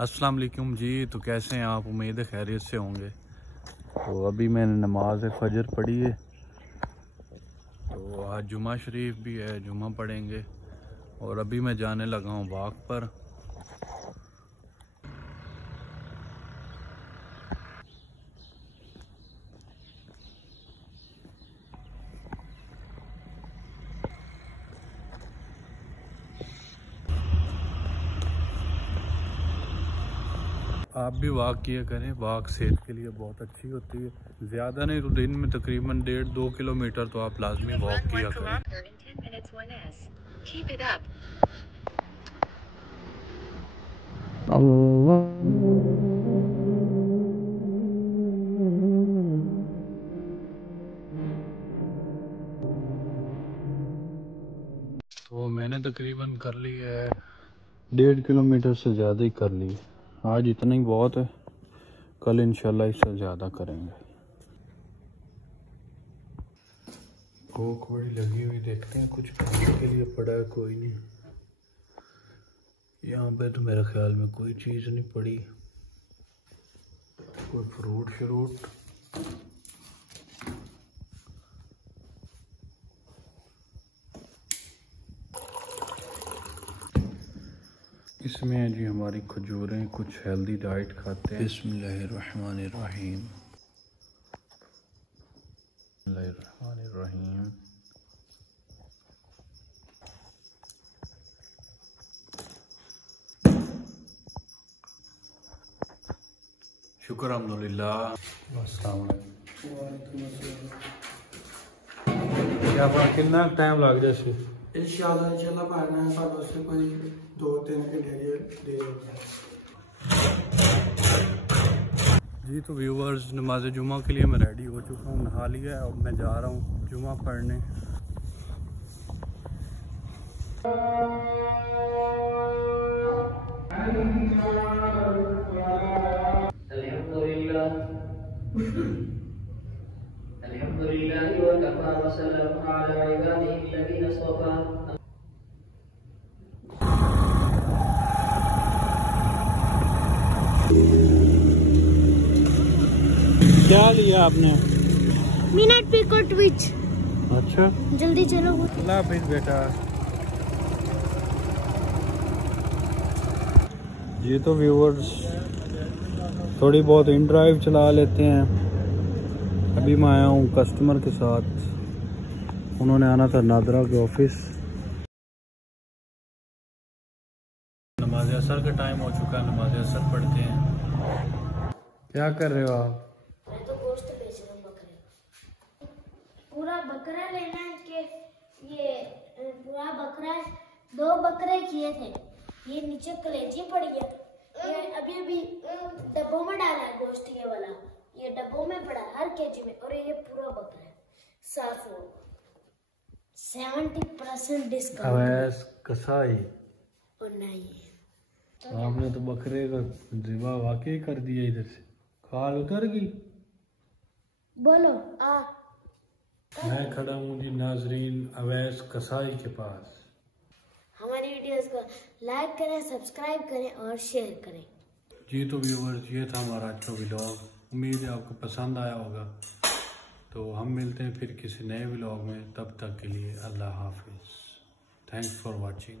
अस्सलाम वालेकुम जी। तो कैसे हैं आप? उम्मीद है खैरियत से होंगे। तो अभी मैंने नमाज फजर पढ़ी है, तो आज जुमा शरीफ भी है, जुमा पढ़ेंगे। और अभी मैं जाने लगा हूँ वॉक पर। आप भी वॉक किया करें, वॉक सेहत के लिए बहुत अच्छी होती है। ज़्यादा नहीं तो दिन में तकरीबन 1.5-2 किलोमीटर तो आप लाजमी वॉक किया करें। तो मैंने तकरीबन कर ली है 1.5 किलोमीटर से ज़्यादा ही कर ली है। आज इतना ही बहुत है, कल इंशाल्लाह इससे ज़्यादा करेंगे। भूख बड़ी लगी हुई, देखते हैं कुछ खाने के लिए पड़ा है, कोई नहीं। यहाँ पे तो मेरे ख्याल में कोई चीज़ नहीं पड़ी, कोई फ्रूट श्रूट। इसमें है जी हमारी खजूरें, कुछ हेल्दी डाइट खाते हैं। बिस्मिल्लाहिर्रहमानिर्रहीम। शुक्र अल्हम्दुलिल्लाह। अस्सलाम क्या कितना टाइम लग जाए? इंशाल्लाह पढ़ना है सालों से कोई 2-3 घंटे दे जी। तो व्यूवर्स, नमाज जुमा के लिए मैं रेडी हो चुका हूँ, नहा लिया है। अब मैं जा रहा हूँ जुमा पढ़ने। क्या लिया आपने? मिनट पिको ट्विच। अच्छा, जल्दी चलो। अल्लाह हाफिज़ बेटा। ये तो व्यूवर्स थोड़ी बहुत इन ड्राइव चला लेते हैं। अभी मैं आया हूँ कस्टमर के साथ, उन्होंने आना था नादरा के ऑफिस। नमाज असर का टाइम हो चुका है, नमाज असर पढ़ते हैं। क्या कर रहे हो आप? मैं तो गोश्त बेच रहा हूँ, बकरे पूरा बकरा लेना है कि ये पूरा बकरा 2 बकरे किए थे। ये नीचे कलेजी पड़ी है, ये अभी डब्बों में डाला है गोश्त ये वाला, ये डब्बों में पड़ा हर केजी में। और ये पूरा बकरा है साफ हो 70% डिस्काउंट। कसाई और नहीं आपने तो बकरे का ज़िबा वाकई कर दिया, इधर से खाल उतर गई। बोलो मैं खड़ा हूँ जी नाजरीन अवैस कसाई के पास। हमारी वीडियोस को लाइक करें, सब्सक्राइब करें और शेयर करें। जी तो व्यूवर्स, ये था हमारा अच्छा व्लॉग। उम्मीद है आपको पसंद आया होगा। तो हम मिलते हैं फिर किसी नए व्लॉग में, तब तक के लिए अल्लाह हाफिज़। Thanks for watching.